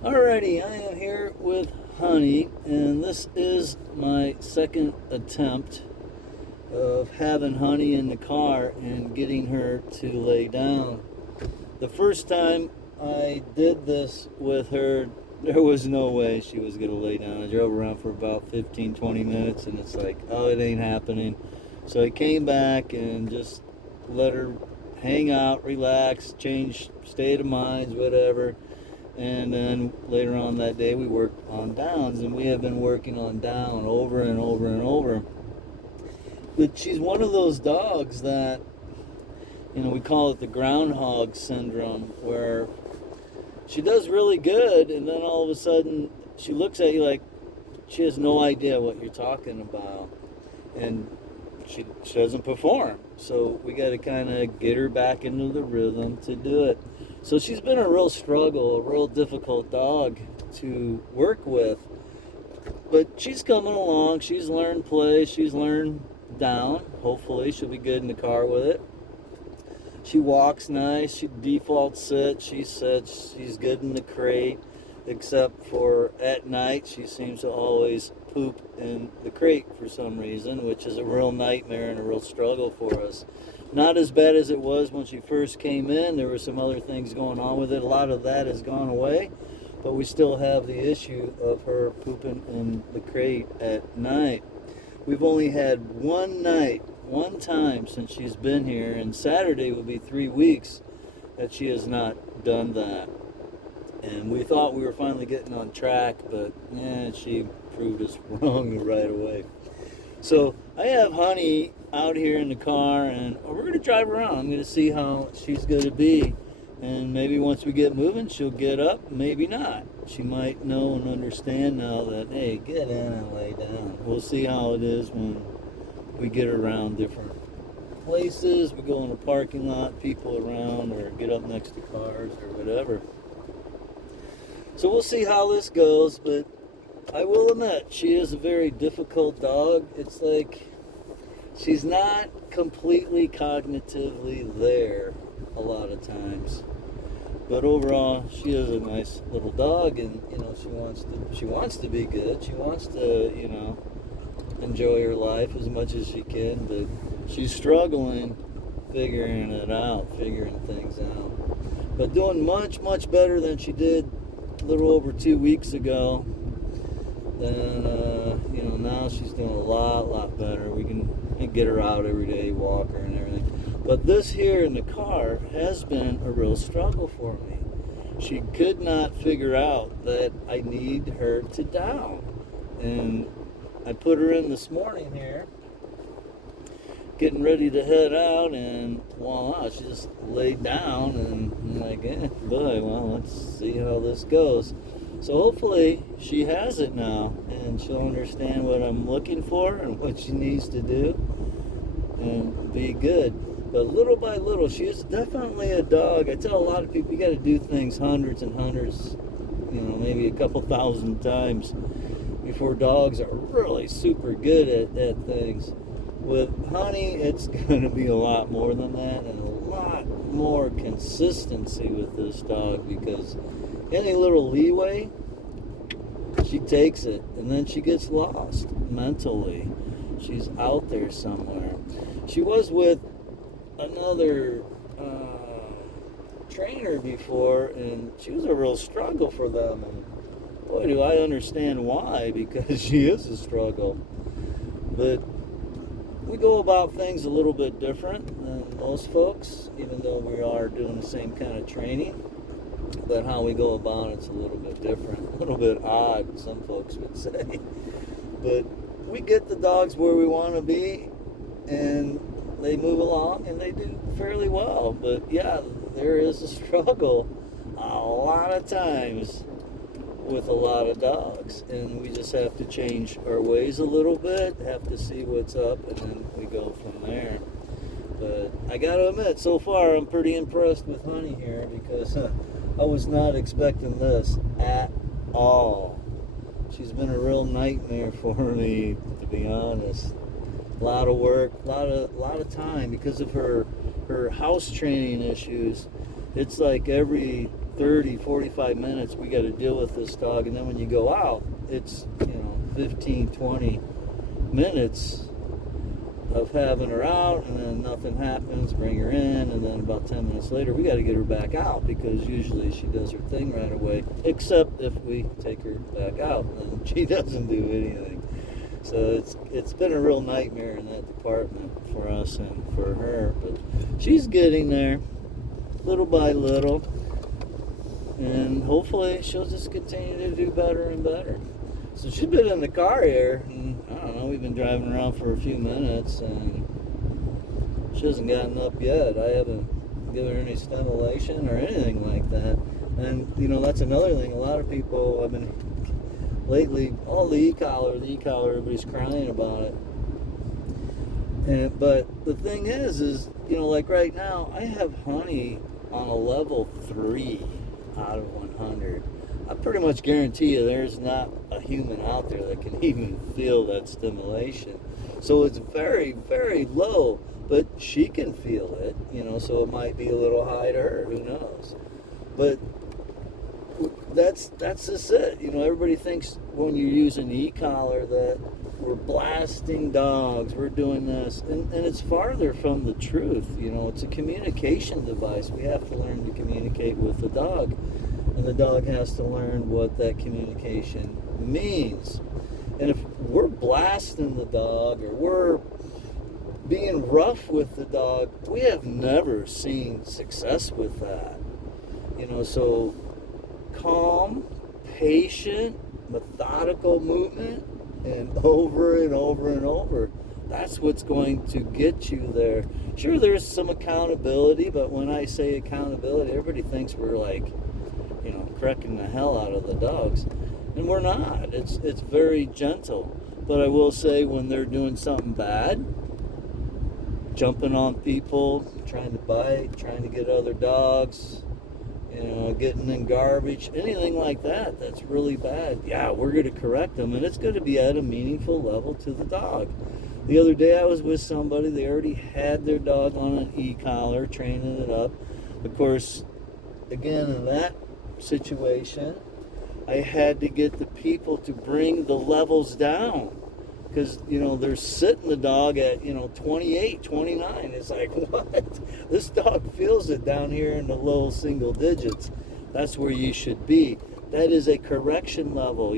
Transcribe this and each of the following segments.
Alrighty, I am here with Hunny, and this is my second attempt of having Hunny in the car and getting her to lay down. The first time I did this with her, there was no way she was going to lay down. I drove around for about 15, 20 minutes, and it's like, oh, it ain't happening. So I came back and just let her hang out, relax, change state of minds, whatever. And then later on that day, we worked on downs, and we have been working on down over and over and over. But she's one of those dogs that, we call it the groundhog syndrome, where she does really good, and then all of a sudden she looks at you like she has no idea what you're talking about, and she doesn't perform. So we got to kind of get her back into the rhythm to do it. So she's been a real struggle, a real difficult dog to work with. But she's coming along. She's learned play. She's learned down. Hopefully she'll be good in the car with it. She walks nice. She default sits. She sits. She's good in the crate, except for at night. She seems to always poop in the crate for some reason, which is a real nightmare and a real struggle for us. Not as bad as it was when she first came in. There were some other things going on with it. A lot of that has gone away, but we still have the issue of her pooping in the crate at night. We've only had one night, one time since she's been here, and Saturday will be 3 weeks that she has not done that. And we thought we were finally getting on track, but she proved us wrong right away. So I have Hunny out here in the car, and we're going to drive around. I'm going to see how she's going to be. And maybe once we get moving, she'll get up, maybe not. She might know and understand now that, hey, get in and lay down. We'll see how it is when we get around different places. We go in a parking lot, people around, or get up next to cars or whatever. So we'll see how this goes, but I will admit, she is a very difficult dog. It's like she's not completely cognitively there a lot of times. But overall, she is a nice little dog, and she wants to be good. She wants to enjoy her life as much as she can, but she's struggling figuring it out, figuring things out. But doing much, much better than she did a little over 2 weeks ago. Then now she's doing a lot better. We can get her out every day, walk her and everything. But this here in the car has been a real struggle for me. She could not figure out that I need her to down. And I put her in this morning here, getting ready to head out, and voila, she just laid down, and I'm like, boy, well, let's see how this goes. So hopefully she has it now, and she'll understand what I'm looking for and what she needs to do and be good. But little by little, she is definitely a dog. I tell a lot of people, you got to do things hundreds and hundreds, maybe a couple thousand times before dogs are really super good at things. With Hunny, it's going to be a lot more than that, and a lot more consistency with this dog, because any little leeway, she takes it, and then she gets lost mentally. She's out there somewhere. She was with another trainer before, and she was a real struggle for them. And boy, do I understand why, because she is a struggle. But we go about things a little bit different than most folks, even though we are doing the same kind of training. But how we go about it's a little bit different, a little bit odd, some folks would say. But we get the dogs where we want to be, and they move along, and they do fairly well. But yeah, there is a struggle a lot of times with a lot of dogs, and we just have to change our ways a little bit, have to see what's up, and then we go from there. But I gotta admit, so far I'm pretty impressed with Hunny here, because I was not expecting this at all. She's been a real nightmare for me, to be honest. A lot of work, a lot of time, because of her house training issues. It's like every 30, 45 minutes we got to deal with this dog, and then when you go out, it's 15, 20 minutes of having her out, and then nothing happens, bring her in, and then about 10 minutes later we got to get her back out, because usually she does her thing right away, except if we take her back out and she doesn't do anything. So it's been a real nightmare in that department for us and for her, but she's getting there little by little, and hopefully she'll just continue to do better and better. So she's been in the car here, and I don't know, we've been driving around for a few minutes, and she hasn't gotten up yet. I haven't given her any stimulation or anything like that. And, that's another thing. A lot of people have been, lately, the e-collar, everybody's crying about it. But the thing is, like right now, I have Hunny on a level 3 out of 100. I pretty much guarantee you there's not a human out there that can even feel that stimulation. So it's very, very low, but she can feel it, so it might be a little high to her, who knows. But that's just it. Everybody thinks when you use an e-collar that we're blasting dogs, we're doing this, and it's farther from the truth. It's a communication device. We have to learn to communicate with the dog, and the dog has to learn what that communication means. And if we're blasting the dog, or we're being rough with the dog, we have never seen success with that. So calm, patient, methodical movement, and over and over and over. That's what's going to get you there. Sure, there's some accountability, but when I say accountability, everybody thinks we're like, correcting the hell out of the dogs. And we're not. It's very gentle. But I will say, when they're doing something bad, jumping on people, trying to bite, trying to get other dogs, getting in garbage, anything like that, that's really bad. Yeah, we're going to correct them, and it's going to be at a meaningful level to the dog. The other day I was with somebody, they already had their dog on an e-collar, training it up. Of course, again, in that situation, I had to get the people to bring the levels down, because they're sitting the dog at 28, 29. It's like, what? This dog feels it down here in the low single digits. That's where you should be. That is a correction level.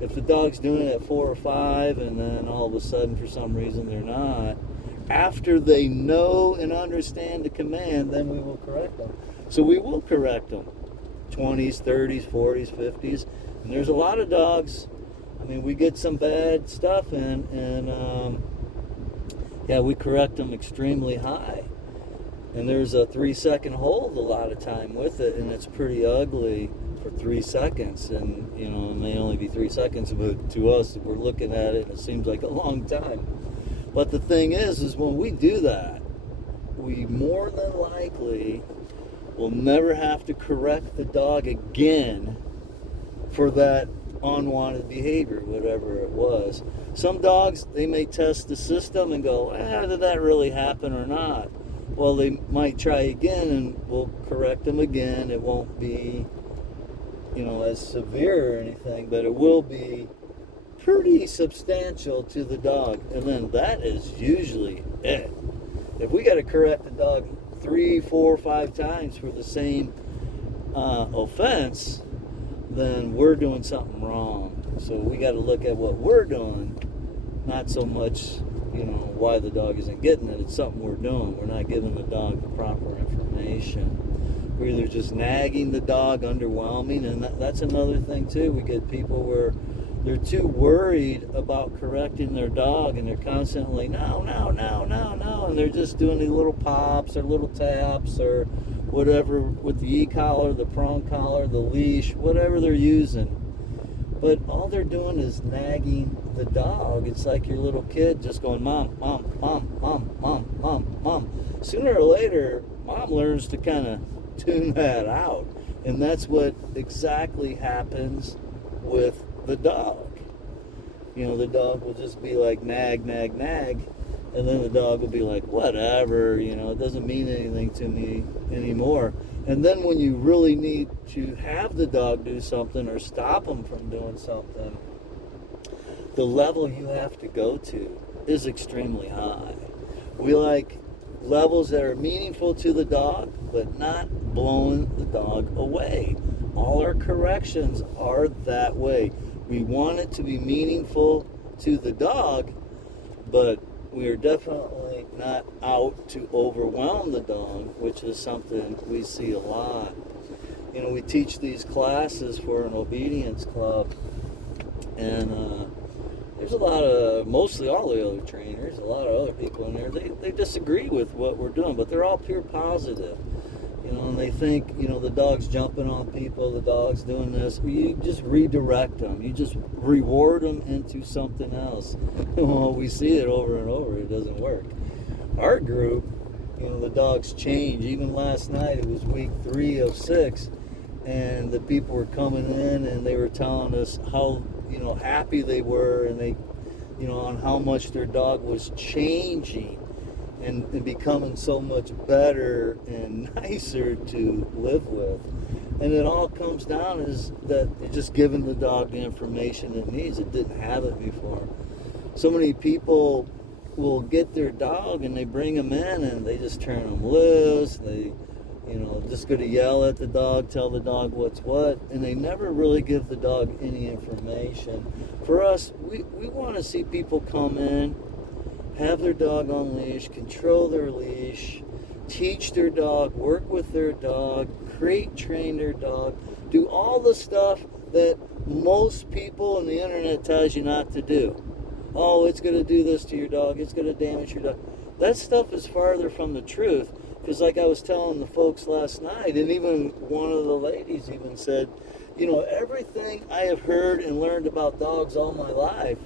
If the dog's doing it at 4 or 5, and then all of a sudden for some reason they're not, after they know and understand the command, then we will correct them. So we will correct them. 20s, 30s, 40s, 50s. And there's a lot of dogs. We get some bad stuff in, and we correct them extremely high. And there's a 3-second hold a lot of time with it, and it's pretty ugly for 3 seconds. And, it may only be 3 seconds, but to us, we're looking at it, and it seems like a long time. But the thing is when we do that, we more than likely will never have to correct the dog again for that unwanted behavior, whatever it was. Some dogs, they may test the system and go, did that really happen or not? Well, they might try again, and we'll correct them again. It won't be, as severe or anything, but it will be pretty substantial to the dog. And then that is usually it. If we got to correct the dog 3, 4, 5 times for the same offense, then we're doing something wrong. So we got to look at what we're doing, not so much, why the dog isn't getting it. It's something we're doing. We're not giving the dog the proper information. We're either just nagging the dog, underwhelming, and that's another thing too. We get people where they're too worried about correcting their dog, and they're constantly, no, and they're just doing these little pops or little taps or whatever with the e-collar, the prong collar, the leash, whatever they're using. But all they're doing is nagging the dog. It's like your little kid just going, mom, mom, mom, mom, mom, mom, mom. Sooner or later, mom learns to kind of tune that out. And that's what exactly happens with the dog. The dog will just be like nag, nag, nag. And then the dog will be like, whatever, it doesn't mean anything to me anymore. And then when you really need to have the dog do something or stop them from doing something, the level you have to go to is extremely high. We like levels that are meaningful to the dog, but not blowing the dog away. All our corrections are that way. We want it to be meaningful to the dog, but we are definitely not out to overwhelm the dog, which is something we see a lot. You know, we teach these classes for an obedience club, and there's a lot of, mostly all the other trainers, a lot of other people in there, they disagree with what we're doing, but they're all pure positive. You know, and they think, you know, the dog's jumping on people, the dog's doing this. You just redirect them. You just reward them into something else. Well, we see it over and over. It doesn't work. Our group, you know, the dogs change. Even last night, it was week 3 of 6, and the people were coming in and they were telling us how, you know, happy they were, and they, you know, on how much their dog was changing and becoming so much better and nicer to live with. And it all comes down is that you're just giving the dog the information it needs. It didn't have it before. So many people will get their dog and they bring him in and they just turn him loose. They, you know, just going to yell at the dog, tell the dog what's what, and they never really give the dog any information. For us, we want to see people come in, have their dog on leash, control their leash, teach their dog, work with their dog, crate train their dog, do all the stuff that most people on the internet tells you not to do. Oh, it's going to do this to your dog, it's going to damage your dog. That stuff is farther from the truth, because like I was telling the folks last night, and even one of the ladies even said, you know, everything I have heard and learned about dogs all my life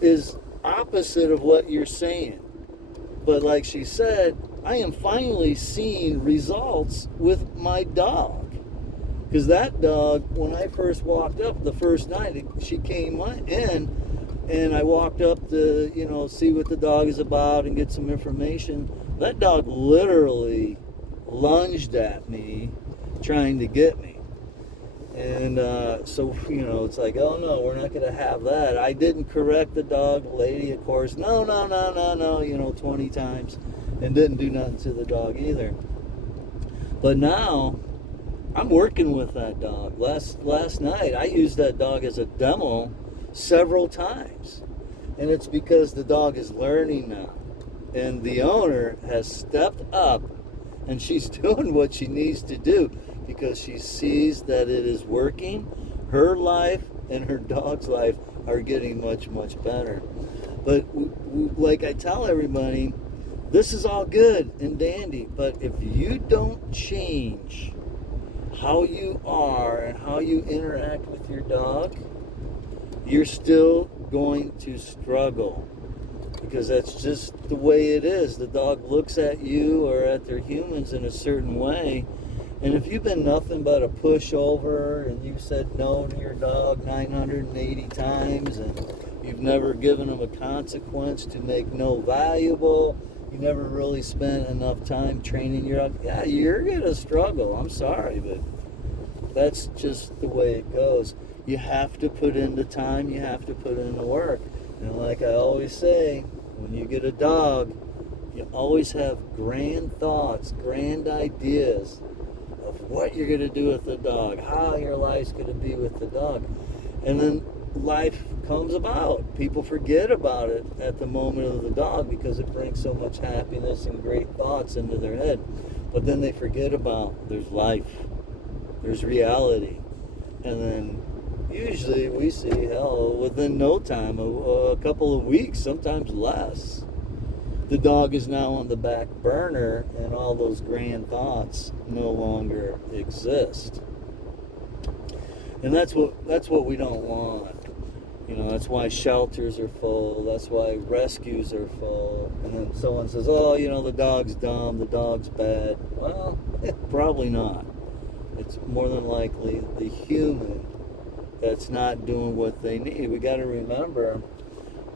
is opposite of what you're saying. But like she said, I am finally seeing results with my dog. Because that dog, when I first walked up the first night, she came in and I walked up to, you know, see what the dog is about and get some information. That dog literally lunged at me trying to get me. And so, you know, it's like, oh no, we're not going to have that. I didn't correct the dog. The lady, of course, no, you know, 20 times, and didn't do nothing to the dog either. But now, I'm working with that dog. Last night, I used that dog as a demo several times. And it's because the dog is learning now. And the owner has stepped up, and she's doing what she needs to do, because she sees that it is working. Her life and her dog's life are getting much, much better. But like I tell everybody, this is all good and dandy, but if you don't change how you are and how you interact with your dog, you're still going to struggle, because that's just the way it is. The dog looks at you or at their humans in a certain way. And if you've been nothing but a pushover and you've said no to your dog 980 times and you've never given them a consequence to make no valuable, you never really spent enough time training your dog, yeah, you're going to struggle. I'm sorry, but that's just the way it goes. You have to put in the time, you have to put in the work. And like I always say, when you get a dog, you always have grand thoughts, grand ideas of what you're going to do with the dog, how your life's going to be with the dog. And then life comes about. People forget about it at the moment of the dog because it brings so much happiness and great thoughts into their head. But then they forget about there's life, there's reality. And then usually we see, hell, within no time, a couple of weeks, sometimes less, the dog is now on the back burner and all those grand thoughts no longer exist. And that's what we don't want. You know, that's why shelters are full, that's why rescues are full. And then someone says, oh, you know, the dog's dumb, the dog's bad. Well, probably not. It's more than likely the human that's not doing what they need. We got to remember,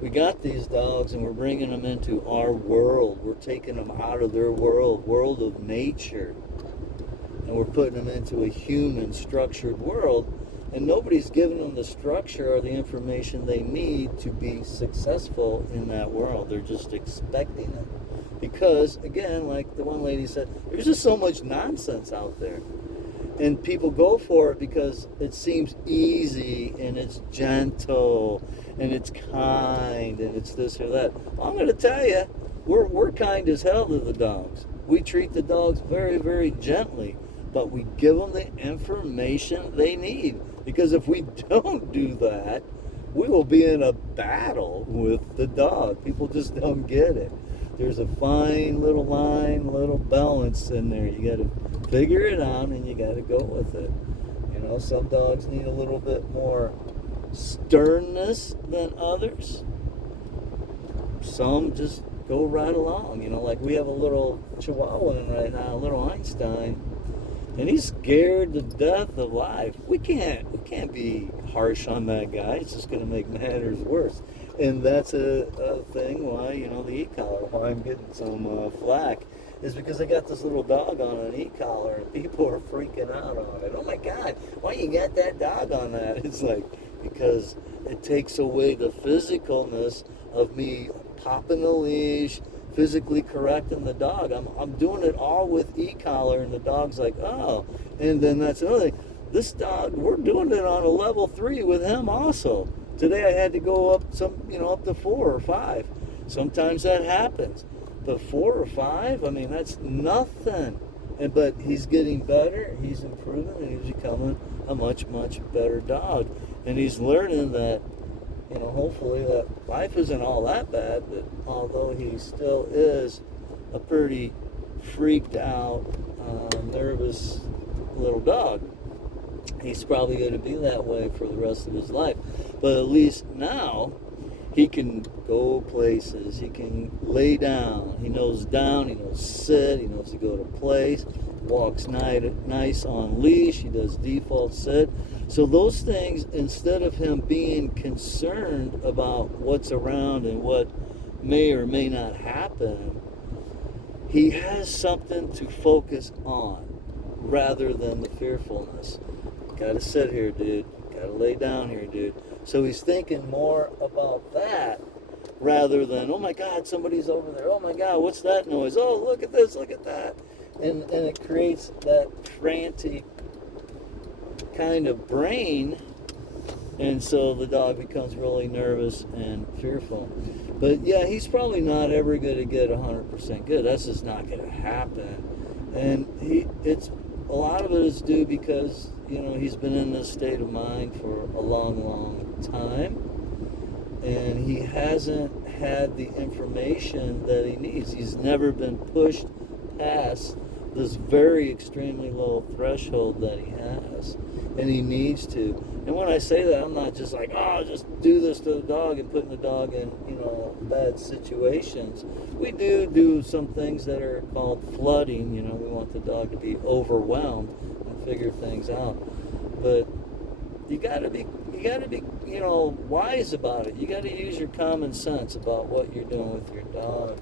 we got these dogs and we're bringing them into our world. We're taking them out of their world of nature. and we're putting them into a human structured world, and nobody's giving them the structure or the information they need to be successful in that world. They're just expecting it. Because, again, like the one lady said, there's just so much nonsense out there. And people go for it because it seems easy, and it's gentle, and it's kind, and it's this or that. Well, I'm going to tell you, we're kind as hell to the dogs. We treat the dogs very, very gently, but we give them the information they need. Because if we don't do that, we will be in a battle with the dog. People just don't get it. There's a fine little line, little balance in there. You got to figure it out, and you got to go with it. You know, some dogs need a little bit more sternness than others. Some just go right along. You know, like we have a little Chihuahua in right now, a little Einstein, and he's scared to death of life. We can't be harsh on that guy. It's just going to make matters worse. And that's a thing why, you know, the e-collar, why I'm getting some flack, is because I got this little dog on an e-collar, and people are freaking out on it. Oh my God, why you got that dog on that? It's like, because it takes away the physicalness of me popping the leash, physically correcting the dog. I'm doing it all with e-collar, and the dog's like, oh. And then that's another thing. This dog, we're doing it on a level 3 with him also. Today I had to go up up to 4 or 5. Sometimes that happens. But 4 or 5, I mean, that's nothing. But he's getting better, he's improving, and he's becoming a much, much better dog. And he's learning that, you know, hopefully that life isn't all that bad, but although he still is a pretty freaked out, nervous little dog, he's probably going to be that way for the rest of his life. But at least now he can go places, he can lay down, he knows sit, he knows to go to place, walks nice on leash, he does default sit. So those things, instead of him being concerned about what's around and what may or may not happen, he has something to focus on rather than the fearfulness. Gotta sit here, dude. Gotta lay down here, dude. So he's thinking more about that rather than, oh my God, somebody's over there. Oh my God, what's that noise? Oh, look at this, look at that. And it creates that frantic kind of brain, and so the dog becomes really nervous and fearful. But yeah, he's probably not ever going to get 100% good. That's just not going to happen. And a lot of it is due because, you know, he's been in this state of mind for a long, long time, and he hasn't had the information that he needs. He's never been pushed past this very extremely low threshold that he has, and he needs to. And when I say that, I'm not just like, oh, just do this to the dog and putting the dog in, you know, bad situations. We do some things that are called flooding. You know, we want the dog to be overwhelmed and figure things out. But you gotta be, you know, wise about it. You gotta use your common sense about what you're doing with your dog.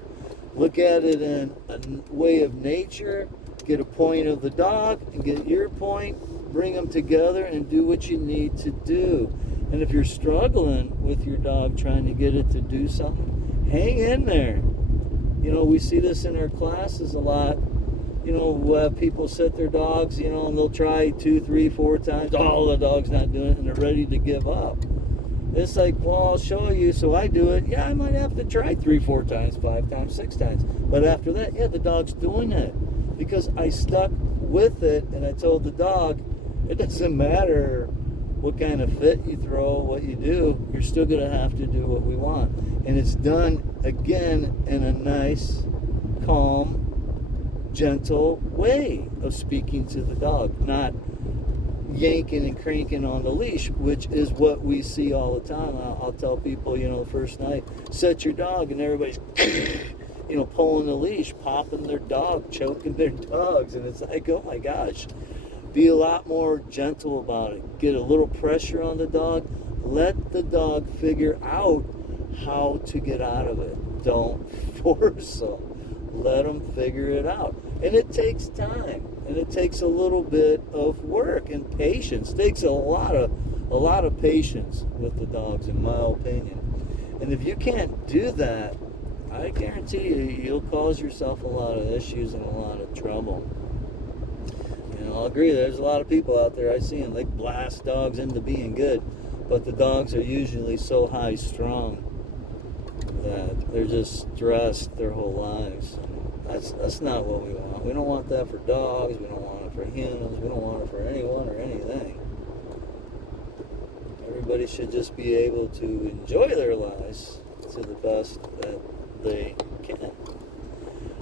Look at it in a way of nature. Get a point of the dog and get your point. Bring them together and do what you need to do. And if you're struggling with your dog trying to get it to do something, hang in there. You know, we see this in our classes a lot. You know, we'll have people set their dogs, you know, and they'll try 2, 3, 4 times. Oh, the dog's not doing it, and they're ready to give up. It's like, well, I'll show you, so I do it. Yeah, I might have to try 3, 4 times, 5 times, 6 times. But after that, yeah, the dog's doing it. Because I stuck with it, and I told the dog, it doesn't matter what kind of fit you throw, what you do, you're still going to have to do what we want. And it's done, again, in a nice, calm, gentle way of speaking to the dog, not yanking and cranking on the leash, which is what we see all the time. I'll tell people, you know, the first night, set your dog, and everybody's you know, pulling the leash, popping their dog, choking their dogs, and it's like, oh my gosh. Be a lot more gentle about it. Get a little pressure on the dog. Let the dog figure out how to get out of it. Don't force them. Let them figure it out. And it takes time, and it takes a little bit of work and patience. It takes a lot of patience with the dogs, in my opinion. And if you can't do that, I guarantee you'll cause yourself a lot of issues and a lot of trouble. You know, I'll agree, there's a lot of people out there, I see them, they blast dogs into being good, but the dogs are usually so high strung that they're just stressed their whole lives. That's not what we want. We don't want that for dogs. We don't want it for humans. We don't want it for anyone or anything. Everybody should just be able to enjoy their lives to the best that they can.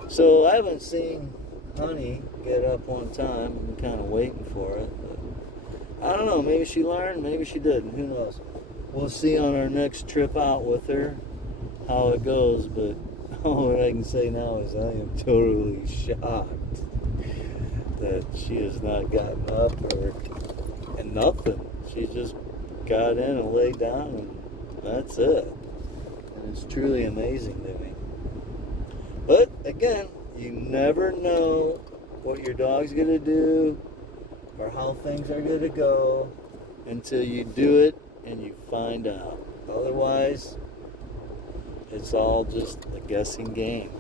So I haven't seen Hunny get up on time. I'm kind of waiting for it. But I don't know. Maybe she learned. Maybe she didn't. Who knows? We'll see on our next trip out with her how it goes. But all I can say now is I am totally shocked that she has not gotten up and nothing. She just got in and laid down, and that's it. And it's truly amazing to me. But again, you never know what your dog's going to do or how things are going to go until you do it and you find out. Otherwise, it's all just a guessing game.